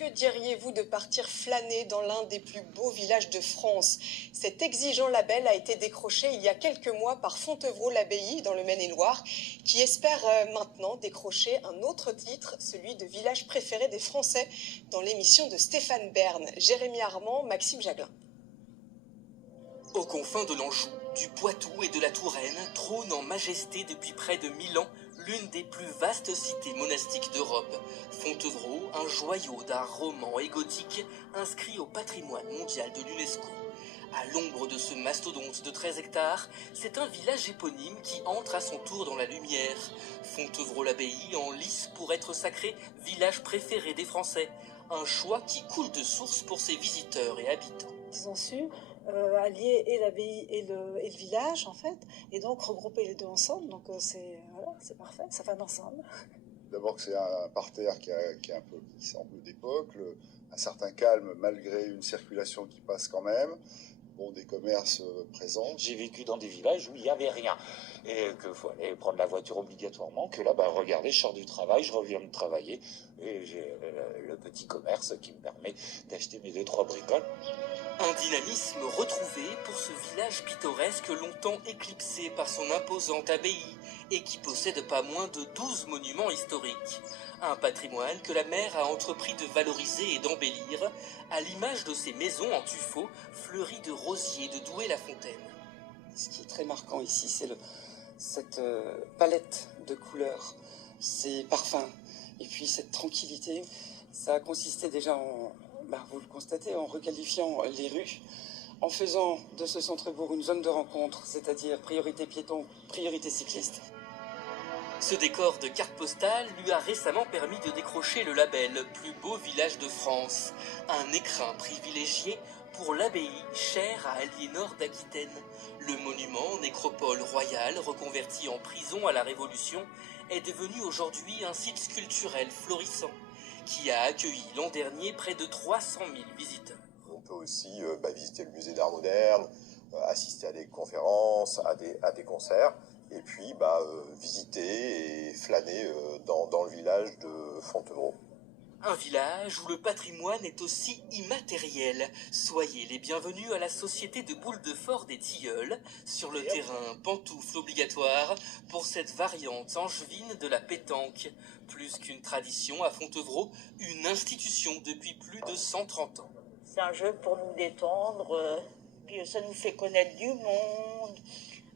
Que diriez-vous de partir flâner dans l'un des plus beaux villages de France? Cet exigeant label a été décroché il y a quelques mois par Fontevraud-l'Abbaye dans le Maine-et-Loire, qui espère maintenant décrocher un autre titre, celui de village préféré des Français, dans l'émission de Stéphane Bern. Jérémy Armand, Maxime Jaglin. Aux confins de l'Anjou, du Poitou et de la Touraine, trône en majesté depuis près de 1000 ans l'une des plus vastes cités monastiques d'Europe. Fontevraud, un joyau d'art roman et gothique inscrit au patrimoine mondial de l'UNESCO. À l'ombre de ce mastodonte de 13 hectares, c'est un village éponyme qui entre à son tour dans la lumière. Fontevraud-l'Abbaye en lice pour être sacré village préféré des Français. Un choix qui coule de source pour ses visiteurs et habitants. Ils ont su allier et l'abbaye et le village, en fait, et donc regrouper les deux ensemble. Donc c'est parfait, ça fait un ensemble. D'abord que c'est un parterre qui semble d'époque, un certain calme malgré une circulation qui passe quand même. Bon, des commerces présents. J'ai vécu dans des villages où il n'y avait rien et qu'il faut aller prendre la voiture obligatoirement, que là, regardez, je sors du travail, je reviens de travailler et j'ai le petit commerce qui me permet d'acheter mes 2-3 bricoles. Un dynamisme retrouvé pour ce village pittoresque longtemps éclipsé par son imposante abbaye et qui possède pas moins de 12 monuments historiques. Un patrimoine que la maire a entrepris de valoriser et d'embellir, à l'image de ses maisons en tuffeau fleuries de rosiers de Douai-la-Fontaine. Ce qui est très marquant ici, c'est cette palette de couleurs, ces parfums, et puis cette tranquillité. Ça a consisté déjà vous le constatez, en requalifiant les rues, en faisant de ce centre-bourg une zone de rencontre, c'est-à-dire priorité piéton, priorité cycliste. Ce décor de carte postale lui a récemment permis de décrocher le label Plus beau village de France, un écrin privilégié pour l'abbaye chère à Aliénor d'Aquitaine. Le monument, nécropole royale reconverti en prison à la Révolution, est devenu aujourd'hui un site culturel florissant qui a accueilli l'an dernier près de 300 000 visiteurs. On peut aussi visiter le musée d'art moderne, assister à des conférences, à des concerts, et puis visiter et flâner dans le village de Fontevraud. Un village où le patrimoine est aussi immatériel. Soyez les bienvenus à la société de boules de fort des Tilleuls, sur le terrain pantoufles obligatoires pour cette variante angevine de la pétanque. Plus qu'une tradition à Fontevraud, une institution depuis plus de 130 ans. C'est un jeu pour nous détendre, puis ça nous fait connaître du monde.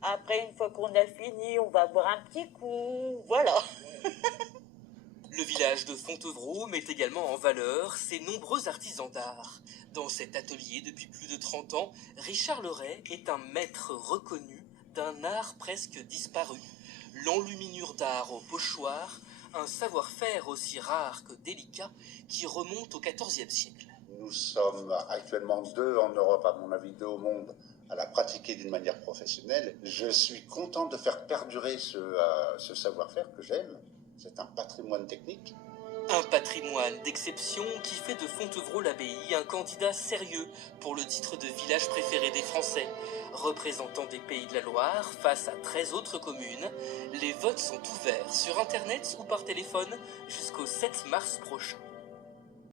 Après, une fois qu'on a fini, on va boire un petit coup, voilà. Le village de Fontevraud met également en valeur ses nombreux artisans d'art. Dans cet atelier depuis plus de 30 ans, Richard Leray est un maître reconnu d'un art presque disparu. L'enluminure d'art au pochoir, un savoir-faire aussi rare que délicat qui remonte au XIVe siècle. Nous sommes actuellement 2 en Europe, à mon avis 2 au monde, à la pratiquer d'une manière professionnelle. Je suis content de faire perdurer ce savoir-faire que j'aime. C'est un patrimoine technique. Un patrimoine d'exception qui fait de Fontevraud-l'Abbaye un candidat sérieux pour le titre de village préféré des Français. Représentant des Pays de la Loire face à 13 autres communes, les votes sont ouverts sur Internet ou par téléphone jusqu'au 7 mars prochain.